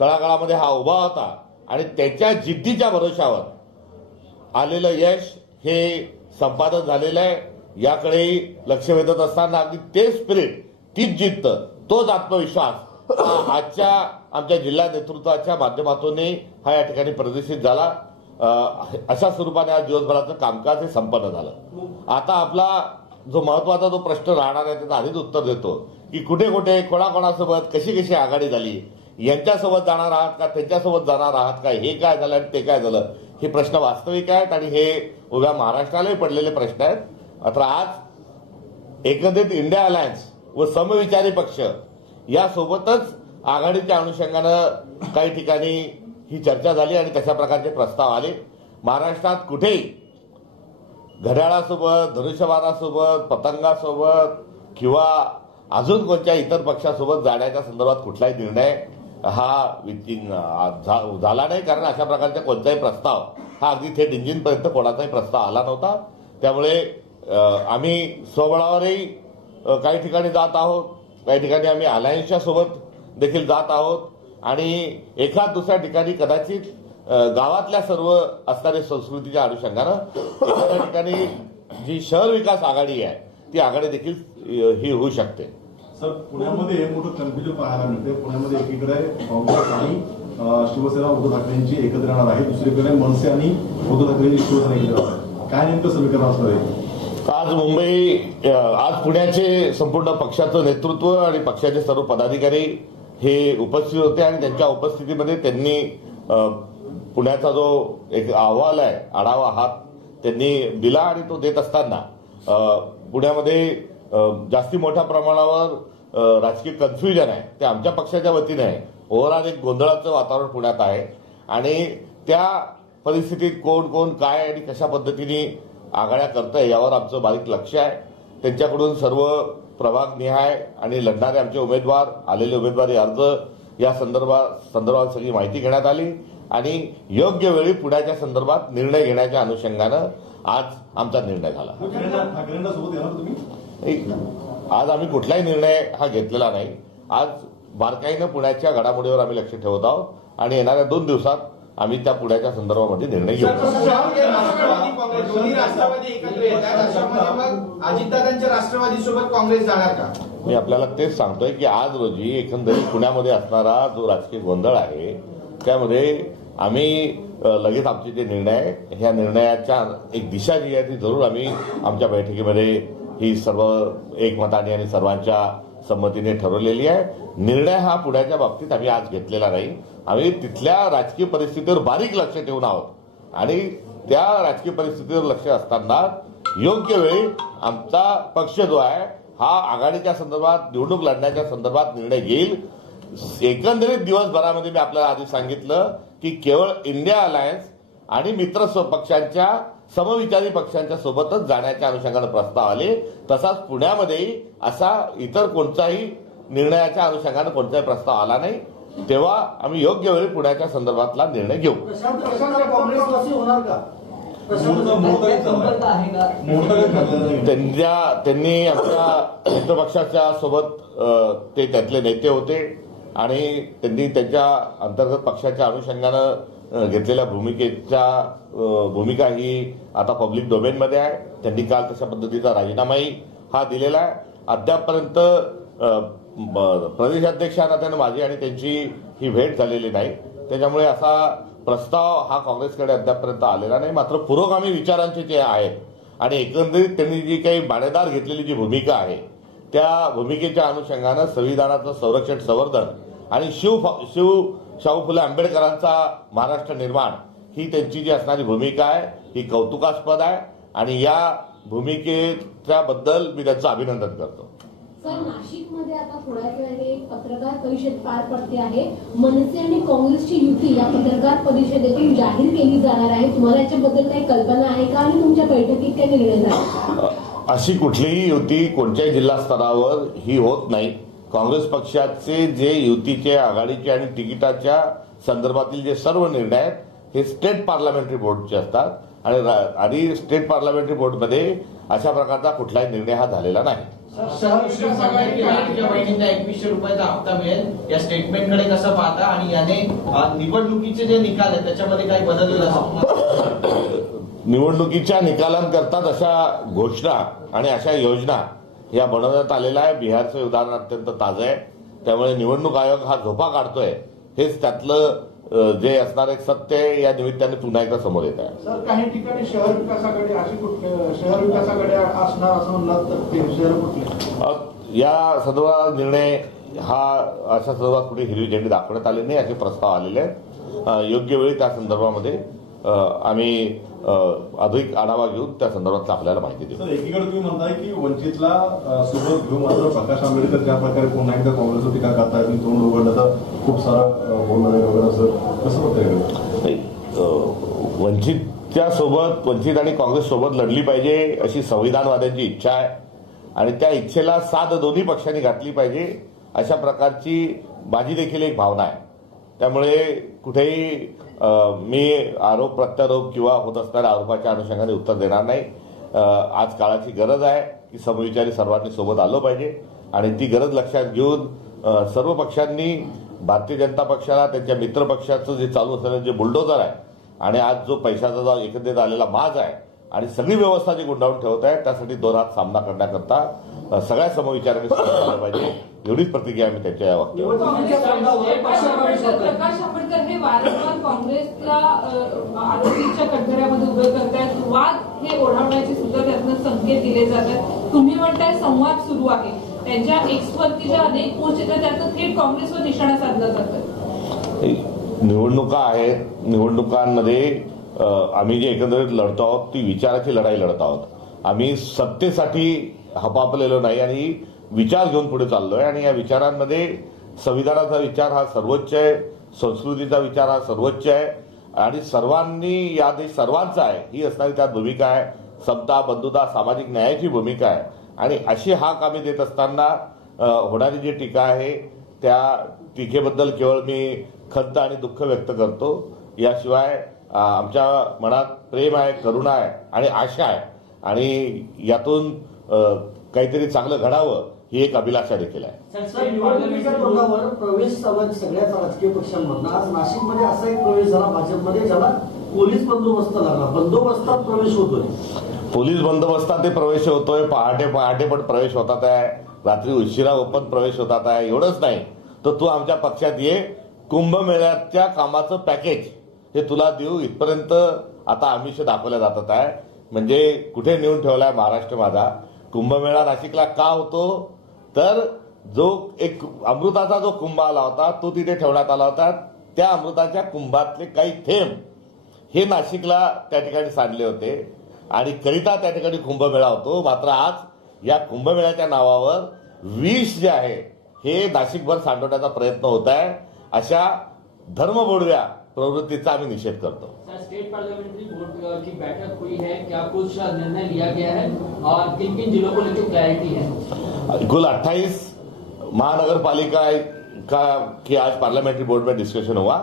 तळागाळामध्ये हा उभा होता आणि त्याच्या जिद्दीच्या भरोशावर आलेलं यश हे संपादन झालेलं आहे. याकडे लक्ष वेधत असताना अगदी ते स्पिरिट तीच जिद्द तोच आत्मविश्वास आजच्या आमच्या जिल्हा नेतृत्वाच्या माध्यमातून हा या ठिकाणी प्रदर्शित झाला. अशा स्वरूपाने आज दिवसभराचं कामकाज हे संपन्न झालं. आता आपला जो महत्त्वाचा जो प्रश्न राहणार आहे त्याचं आधीच उत्तर देतो. की कुठे कुठे कोणाकोणासोबत कशी कशी आघाडी झाली यांच्यासोबत जाणार आहात का? त्यांच्यासोबत जाणार आहात का? हे काय झालं आणि ते काय झालं? हे प्रश्न वास्तविक आहेत आणि हे उभ्या महाराष्ट्रालाही पडलेले प्रश्न आहेत. मात्र आज एकंदरीत इंडिया अलायन्स व समविचारी पक्ष यासोबतच आघाडीच्या अनुषंगानं काही ठिकाणी ही चर्चा झाली आणि तशा प्रकारचे प्रस्ताव आले. महाराष्ट्रात कुठेही घड्याळासोबत धनुष्यबाणासोबत पतंगासोबत किंवा अजून कोणत्या इतर पक्षासोबत जाण्याच्या संदर्भात कुठलाही निर्णय हा विचिंग- झा- झाला नाही कारण अशा प्रकारचा कोणताही प्रस्ताव हा अगदी थेट इंजिनपर्यंत कोणाचाही प्रस्ताव आला नव्हता. त्यामुळे आम्ही स्वबळावरही काही ठिकाणी जात आहोत. काही ठिकाणी आम्ही अलायन्सच्या सोबत देखील जात आहोत. आणि एखाद दुसऱ्या ठिकाणी कदाचित गावातल्या सर्व असणाऱ्या संस्कृतीच्या अनुषंगानं एखाद्या ठिकाणी जी शहर विकास आघाडी आहे ती आघाडी देखील ही होऊ शकते. सर पुण्यामध्ये मोठं कन्फ्युजन पाहायला मिळते पुण्यामध्ये एकीकडे काँग्रेस आणि शिवसेना उद्धव ठाकरेंची एकत्र येणार आहे. दुसरीकडे मनसे आणि उद्धव ठाकरेंची शिवसेना एकत्र काय नेमकं समीकरण असणार आहे? आज मुंबई आज पुण्याचे संपूर्ण पक्षाचं नेतृत्व आणि पक्षाचे सर्व पदाधिकारी हे उपस्थित होते आणि त्यांच्या उपस्थितीमध्ये त्यांनी पुण्याचा जो एक अहवाल आहे आढावा हात त्यांनी दिला आणि तो देत असताना पुण्यामध्ये जास्ती मोठ्या प्रमाणावर राजकीय कन्फ्युजन आहे. ते आमच्या पक्षाच्या वतीने आहे. ओव्हरऑल एक गोंधळाचं वातावरण पुण्यात आहे. आणि त्या परिस्थितीत कोण कोण काय आणि कशा पद्धतीने आघाड्या करतंय यावर आमचं बारीक लक्ष आहे. त्यांच्याकडून सर्व प्रभाग निहाय आणि लढणारे आमचे उमेदवार आलेले उमेदवारी अर्ज या संदर्भात संदर्भात सगळी माहिती घेण्यात आली. आणि योग्य वेळी पुण्याच्या संदर्भात निर्णय घेण्याच्या अनुषंगानं आज आमचा निर्णय झाला. एक, आज आम्ही कुठलाही निर्णय हा घेतलेला नाही. आज बारकाईनं पुण्याच्या घडामोडीवर आम्ही लक्ष ठेवत आहोत आणि येणाऱ्या दोन दिवसात आम्ही त्या पुण्याच्या संदर्भामध्ये निर्णय घेऊ. मी आपल्याला तेच सांगतोय की आज रोजी एकंदरीत पुण्यामध्ये असणारा जो राजकीय गोंधळ आहे त्यामध्ये आम्ही लगेच आमचे जे निर्णय आहे ह्या निर्णयाच्या एक दिशा जी आहे ती जरूर आम्ही आमच्या बैठकीमध्ये ही सर्व एकमताने आणि सर्वांच्या संमतीने ठरवलेली आहे. निर्णय हा पुण्याच्या बाबतीत आम्ही आज घेतलेला नाही. आम्ही तिथल्या राजकीय परिस्थितीवर बारीक लक्ष ठेवून आहोत. आणि त्या राजकीय परिस्थितीवर लक्ष असताना योग्य वेळी आमचा पक्ष जो आहे हा आघाडीच्या संदर्भात निवडणूक लढण्याच्या संदर्भात निर्णय घेईल. एकंदरीत दिवसभरामध्ये मी आपल्याला आधी सांगितलं की केवळ इंडिया अलायन्स आणि मित्र पक्षांच्या समविचारी पक्षांच्या सोबतच जाण्याच्या अनुषंगाने प्रस्ताव आले. तसाच पुण्यामध्येही असा इतर कोणताही निर्णयाच्या अनुषंगाने कोणताही प्रस्ताव आला नाही. तेव्हा आम्ही योग्य वेळी पुण्याच्या संदर्भातला निर्णय घेऊ. त्यांच्या त्यांनी आमच्या मित्रपक्षाच्या सोबत ते त्यातले नेते होते. आणि त्यांनी त्यांच्या अंतर्गत पक्षाच्या अनुषंगानं घेतलेल्या भूमिकेच्या भूमिका ही आता पब्लिक डोमेनमध्ये आहे. त्यांनी काल तशा पद्धतीचा राजीनामाही हा दिलेला आहे. अद्यापपर्यंत अ, म- प्रदेशाध्यक्षांना त्यानं माझी आणि त्यांची ही भेट झालेली नाही. त्याच्यामुळे असा प्रस्ताव हा काँग्रेसकडे अद्यापपर्यंत आलेला नाही. मात्र पुरोगामी विचारांचे जे आहेत आणि एकंदरीत त्यांनी जी काही बाणेदार घेतलेली जी भूमिका आहे त्या भूमिकेच्या अनुषंगानं संविधानाचं संरक्षण संवर्धन आणि शिव शिव शाहू फुले आंबेडकरांचा महाराष्ट्र निर्माण ही त्यांची जी असणारी भूमिका आहे ही कौतुकास्पद आहे आणि या भूमिकेच्या बद्दल मी त्यांचं अभिनंदन करतो. सर नाशिकमध्ये आता थोड्याच वेळाने एक पत्रकार परिषद पार पडते आहे. मनसे आणि काँग्रेसची युती या पत्रकार परिषदेतून जाहीर केली जाणार आहे. तुम्हाला याच्याबद्दल काही कल्पना आहे का? आणि तुमच्या बैठकीत काय निर्णय झाला? अशी कुठलीही युती कोणत्याही जिल्हा स्तरावर ही होत नाही. काँग्रेस पक्षाचे जे युतीचे आघाडीचे आणि तिकिटाच्या संदर्भातील जे सर्व निर्णय आहेत हे स्टेट पार्लमेंटरी बोर्डचे असतात. आणि आणि स्टेट पार्लमेंटरी बोर्डमध्ये अशा प्रकारचा कुठलाही निर्णय हा झालेला नाही. एकवीसशे रुपयाचा हप्ता मिळेल. या स्टेटमेंटकडे कसं पाहता आणि याने निवडणुकीचे जे निकाल आहेत त्याच्यामध्ये काही बदल निवडणुकीच्या निकालांकरता अशा घोषणा आणि अशा योजना या बनवण्यात आलेल्या आहे. बिहारचं उदाहरण अत्यंत ताजं आहे. त्यामुळे निवडणूक आयोग हा झोपा काढतोय. हेच त्यातलं जे असणार एक सत्य या निमित्ताने पुन्हा एकदा समोर येत आहे. सर काही ठिकाणी शहर विकासाकडे अशी शहर विकासाकडे असणार असं म्हणलं या संदर्भात निर्णय हा अशा संदर्भात कुठे हिरवी झेंडी दाखवण्यात आली नाही असे प्रस्ताव आलेले आहेत. योग्य वेळी त्या संदर्भामध्ये आम्ही अधिक आढावा घेऊन त्या संदर्भात आपल्याला माहिती देऊ. एकीकडे तुम्ही म्हणताय की वंचितला सोबत घेऊन मात्र प्रकाश आंबेडकर ज्या प्रकारे पुन्हा एकदा काँग्रेसवर टीका करताय तुम्ही तोंड उघडलं तर खूप सारं बोलणार आहे वगैरे असं कसं? नाही, अ, वंचितच्या सोबत वंचित आणि काँग्रेस सोबत लढली पाहिजे अशी संविधानवाद्यांची इच्छा आहे. आणि त्या इच्छेला साथ दोन्ही पक्षांनी घातली पाहिजे अशा प्रकारची माझी देखील एक भावना आहे. त्यामुळे कुठेही मी आरोप प्रत्यारोप किंवा होत असणाऱ्या आरोपाच्या अनुषंगाने उत्तर देणार नाही. आज काळाची गरज आहे की समविचारी सर्वांनी सोबत आलं पाहिजे आणि ती गरज लक्षात घेऊन सर्व पक्षांनी भारतीय जनता पक्षाला त्यांच्या मित्र पक्षाचं जे चालू असलेलं जे बुलडोजर आहे आणि आज जो पैशाचा जो एकत्रित आलेला माज आहे आणि सगळी व्यवस्था जी गुंडाळून ठेवत आहे त्यासाठी दोन हात सामना करण्याकरता सगळ्या समविचारांनी आलं पाहिजे. एवढीच प्रतिक्रिया मी त्यांच्या या प्रकाश आंबेडकर हे वारंवार काँग्रेसला आरोपीच्या कटघऱ्यामध्ये उभे करतायत. वाद हे ओढवण्याचे सुद्धा त्यातनं संकेत दिले जातात. तुम्ही म्हणताय संवाद सुरू आहे. त्यांच्या एक्सवरती ज्या अनेक पोस्ट येतात. त्यातनं थेट काँग्रेसवर निशाणा साधला जातोय. निवडणुका आहेत. निवडणुकांमध्ये आम्ही जे एकंदरीत लढतो आहोत ती विचाराची लढाई लढत आहोत. आम्ही सत्तेसाठी हपापलेलो नाही आणि विचार घेऊन पुढे चाललोय. आणि या विचारांमध्ये संविधानाचा विचार हा सर्वोच्च आहे संस्कृतीचा विचार हा सर्वोच्च आहे. आणि सर्वांनी या देश सर्वांचा आहे ही असणारी त्यात भूमिका आहे. समता बंधुता सामाजिक न्यायाची भूमिका आहे. आणि अशी हाक आम्ही देत असताना होणारी जी टीका आहे त्या टीकेबद्दल केवळ मी खंत आणि दुःख व्यक्त करतो. याशिवाय आमच्या मनात प्रेम आहे करुणा आहे आणि आशा आहे. आणि यातून काहीतरी चांगलं घडावं ही एक अभिलाषा देखील आहे. सर निवडणुकीच्या तोंडावर प्रवेश समाज सगळ्याच राजकीय पक्षांमधनं. आज नाशिकमध्ये असा एक प्रवेश झाला भाजपमध्ये ज्याला पोलीस बंदोबस्त लागला. बंदोबस्तात प्रवेश होतोय. पोलीस बंदोबस्तात ते प्रवेश होतोय पहाटे पहाटे पण प्रवेश होतात आहे. रात्री उशिरा पण प्रवेश होतात आहे. एवढंच नाही. तर तू आमच्या पक्षात ये. कुंभमेळ्याच्या कामाचं पॅकेज. हे तुला देऊ इथपर्यंत आता आमिष दाखवल्या जातात आहे. म्हणजे कुठे नेऊन ठेवलाय महाराष्ट्र माझा? कुंभमेळा नाशिकला का होतो? तर जो एक अमृताचा जो कुंभ आला होता तो तिथे ठेवण्यात आला होता. त्या अमृताच्या कुंभातले काही थेंब हे नाशिकला त्या ठिकाणी सांडले होते. आणि करिता त्या ठिकाणी कुंभमेळा होतो. मात्र आज या कुंभमेळ्याच्या नावावर विष जे आहे हे नाशिकभर सांडवण्याचा प्रयत्न होत आहे. अशा धर्मबोडव्या प्रवृत्तीचा आम्ही निषेध करतो सर स्टेट पार्लियामेंट्री बोर्ड की बैठक हुई है। क्या कुछ निर्णय लिया गया है? और किन किन जिलों को लेकर क्लैरिटी है? कुल 28 महानगर पालिका का की आज पार्लियामेंट्री बोर्ड में डिस्कशन हुआ।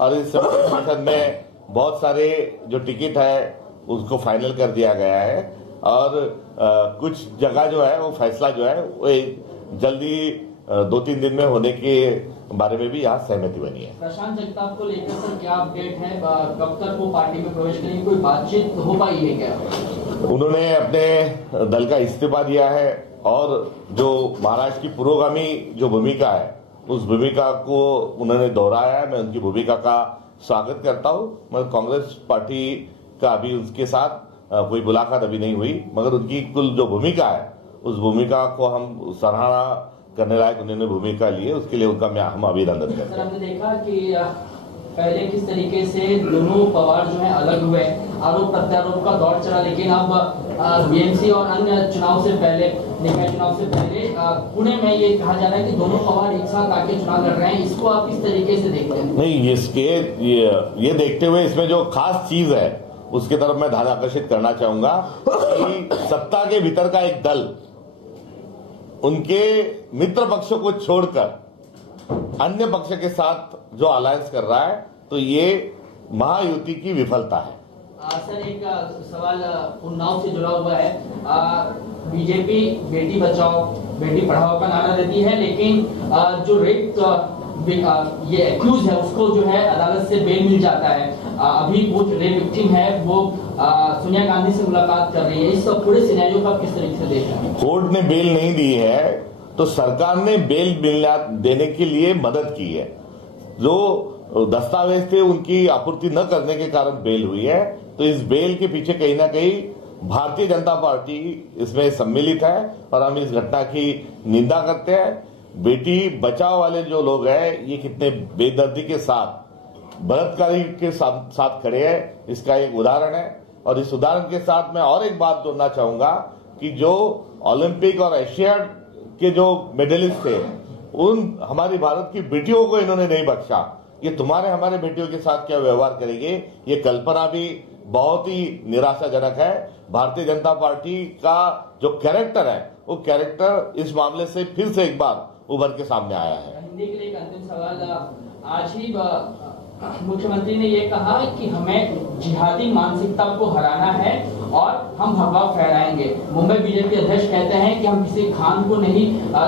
और इस डिस्कशन में बहुत सारे जो टिकट है उसको फाइनल कर दिया गया है। और अ, कुछ जगह जो है वो फैसला जो है वो जल्दी दो तीन दिन में होने के बारे में भी यहाँ सहमति बनी है। प्रशांत जगताप को लेकर सर क्या अपडेट है? कब तक वो पार्टी में प्रवेश करेंगे कोई बातचीत हो पाई है क्या? उन्होंने अपने दल का इस्तीफा दिया है और जो महाराष्ट्र की पुरोगामी जो भूमिका है उस भूमिका को उन्होंने दोहराया है। मैं उनकी भूमिका का स्वागत करता हूँ। मगर कांग्रेस पार्टी का अभी उसके साथ कोई मुलाकात अभी नहीं हुई मगर उनकी कुल जो भूमिका है उस भूमिका को हम सराहना करने लायक उन्होंने भूमिका ली है उसके लिए उनका मैं हम अभिनंदन करते सर हैं हमने देखा कि पहले किस तरीके से दोनों पवार जो है अलग हुए आरोप प्रत्यारोप का दौर चला लेकिन अब बीएमसी और अन्य चुनाव से पहले निकाय चुनाव से पहले पुणे में ये कहा जा रहा है कि दोनों पवार एक साथ आके चुनाव लड़ रहे हैं इसको आप किस तरीके से देखते हैं? नहीं इसके ये, ये देखते हुए इसमें जो खास चीज़ है उसकी तरफ़ मैं ध्यान आकर्षित करना चाहूँगा कि सत्ता के भीतर का एक दल उनके मित्र पक्षों को छोड़कर अन्य पक्ष के साथ जो अलायंस कर रहा है तो ये महायुति की विफलता है। सर एक सवाल उन्नाव से जुड़ा हुआ है। बीजेपी बेटी बचाओ बेटी पढ़ाओ का नारा देती है लेकिन आ, जो रेप ये एक्यूज है, उसको जो है अदालत से बेल मिल जाता है। अभी वो जो रेप विक्टिम है, वो सोनिया गांधी से मुलाकात कर रही है। इस सब पूरे सिनेरियो को किस तरीके से देख रहे हैं? कोर्ट ने बेल नहीं दी है तो सरकार ने बेल मिलना देने के लिए मदद की है। जो दस्तावेज़ थे, उनकी आपूर्ति न करने के कारण बेल हुई है। तो इस बेल के पीछे कहीं ना कहीं भारतीय जनता पार्टी इसमें सम्मिलित है और हम इस घटना की निंदा करते हैं। बेटी बचाव वाले जो लोग हैं ये कितने बेदर्दी के साथ बलात्कारी के साथ, साथ खड़े हैं इसका एक उदाहरण है। और इस उदाहरण के साथ मैं और एक बात जोड़ना चाहूँगा कि जो ओलंपिक और एशिया के जो मेडलिस्ट थे उन हमारी भारत की बेटियों को इन्होंने नहीं बख्शा। ये तुम्हारे हमारे बेटियों के साथ क्या व्यवहार करेंगे? ये कल्पना भी बहुत ही निराशाजनक है। भारतीय जनता पार्टी का जो कैरेक्टर है वो कैरेक्टर इस मामले से फिर से एक बार उभर के सामने आया है। हिंदी के लिए एक अंतिम सवाल आज ही मुख्यमंत्री ने ये कहा कि हमें जिहादी मानसिकता को हराना है और हम भगवा फहराएँगे। मुंबई बीजेपी अध्यक्ष कहते हैं कि हम किसी खान को नहीं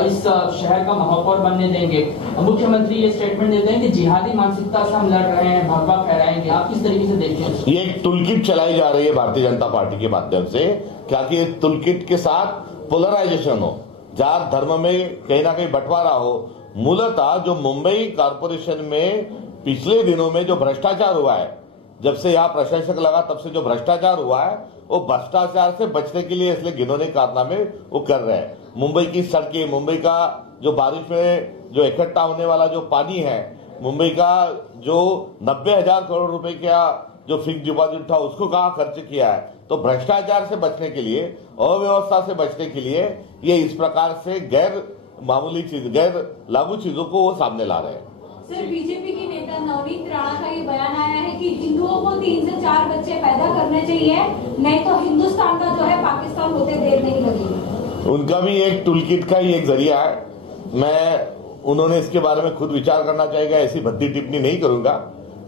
इस शहर का महापौर बनने देंगे। मुख्यमंत्री ये स्टेटमेंट देते हैं कि जिहादी मानसिकता से हम लड़ रहे हैं भगवा फहराएँगे। आप किस तरीके से देखते हैं? ये एक टुलकिट चलाई जा रही है भारतीय जनता पार्टी के माध्यम से क्या इस टुलकिट के साथ पोलराइजेशन हो। जात धर्म में कहीं ना कहीं बंटवारा हो, मूलतः जो मुंबई कारपोरेशन में पिछले दिनों में जो भ्रष्टाचार हुआ है, जब से यहाँ प्रशासक लगा तब से जो भ्रष्टाचार हुआ है, वो भ्रष्टाचार से बचने के लिए इसलिए घिनौने कारनामे वो कर रहे हैं। मुंबई की सड़कें, मुंबई का जो बारिश में जो इकट्ठा होने वाला जो पानी है, मुंबई का जो नब्बे हज़ार करोड़ रुपए का जो फिक्स डिपॉजिट था उसको कहाँ खर्च किया है? तो भ्रष्टाचार से बचने के लिए अव्यवस्था से बचने के लिए ये इस प्रकार से गैर मामूली चीज़ गैर लागू चीज़ों को वो सामने ला रहे हैं। सर बीजेपी की नेता नवनीत राणा का ये बयान आया है कि हिंदुओं को तीन से चार बच्चे पैदा करने चाहिए नहीं तो हिंदुस्तान का जो है पाकिस्तान होते देर नहीं लगेगी। उनका भी एक टूलकिट का ही एक ज़रिया है। मैं उन्होंने इसके बारे में खुद विचार करना चाहेगा ऐसी भद्दी टिप्पणी नहीं करूँगा।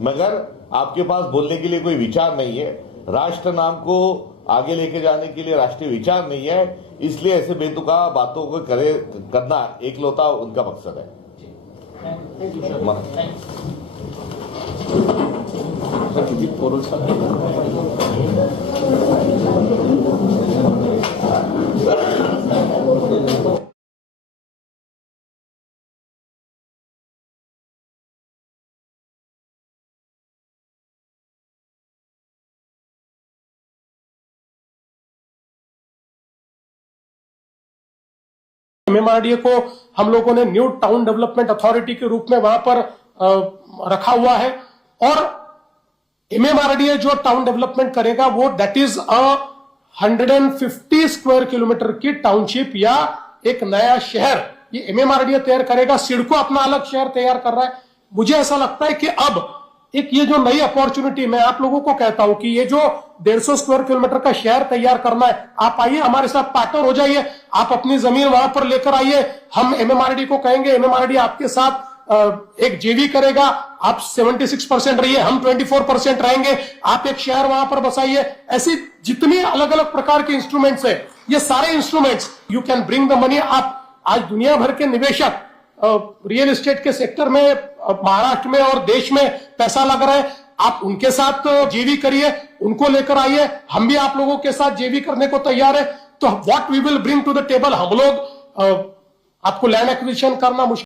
मगर आपके पास बोलने के लिए कोई विचार नहीं है। राष्ट्र नाम को आगे लेके जाने के लिए राष्ट्रीय विचार नहीं है। इसलिए ऐसे बेतुका बातों को करे करना एकलौता उनका मकसद है। थैंक यू एमएमआरडीए को हम लोगों ने न्यू टाउन डेवलपमेंट अथॉरिटी के रूप में वहाँ पर अ, रखा हुआ है। और एमएमआरडीए जो टाउन डेवलपमेंट करेगा वो that is a 150 square kilometre की टाउनशिप या एक नया शहर। ये एमएमआरडीए तैयार करेगा। सिडको अपना अलग शहर तैयार कर रहा है। मुझे ऐसा लगता है कि अब एक ये जो नई अपॉर्चुनिटी मैं आप लोगों को कहता हूँ कि ये जो 150 स्क्वायर किलोमीटर का शहर तैयार करना है, आप आइए, हमारे साथ पार्टनर हो जाइए, आप अपनी ज़मीन वहाँ पर लेकर आइए, हम एमएमआरडी को कहेंगे एमएमआरडी आपके साथ एक जेवी करेगा, आप 76 परसेंट रहिए, हम 24 परसेंट रहेंगे, आप एक शहर वहाँ पर बसाइए, ऐसी जितनी अलग अलग प्रकार के इंस्ट्रूमेंट्स है, ये सारे instruments you can bring the money आप आज दुनिया भर के निवेशक रियल एस्टेट के सेक्टर में महाराष्ट्र में और देश में पैसा लग रहा है। आप उनके साथ जेवी करिए, उनको लेकर आइए। हम भी आप लोगों के साथ जेवी करने को तैयार है। तो what we will bring to the table हम लोग आपको लैंड एक्विजिशन करना मुश्किल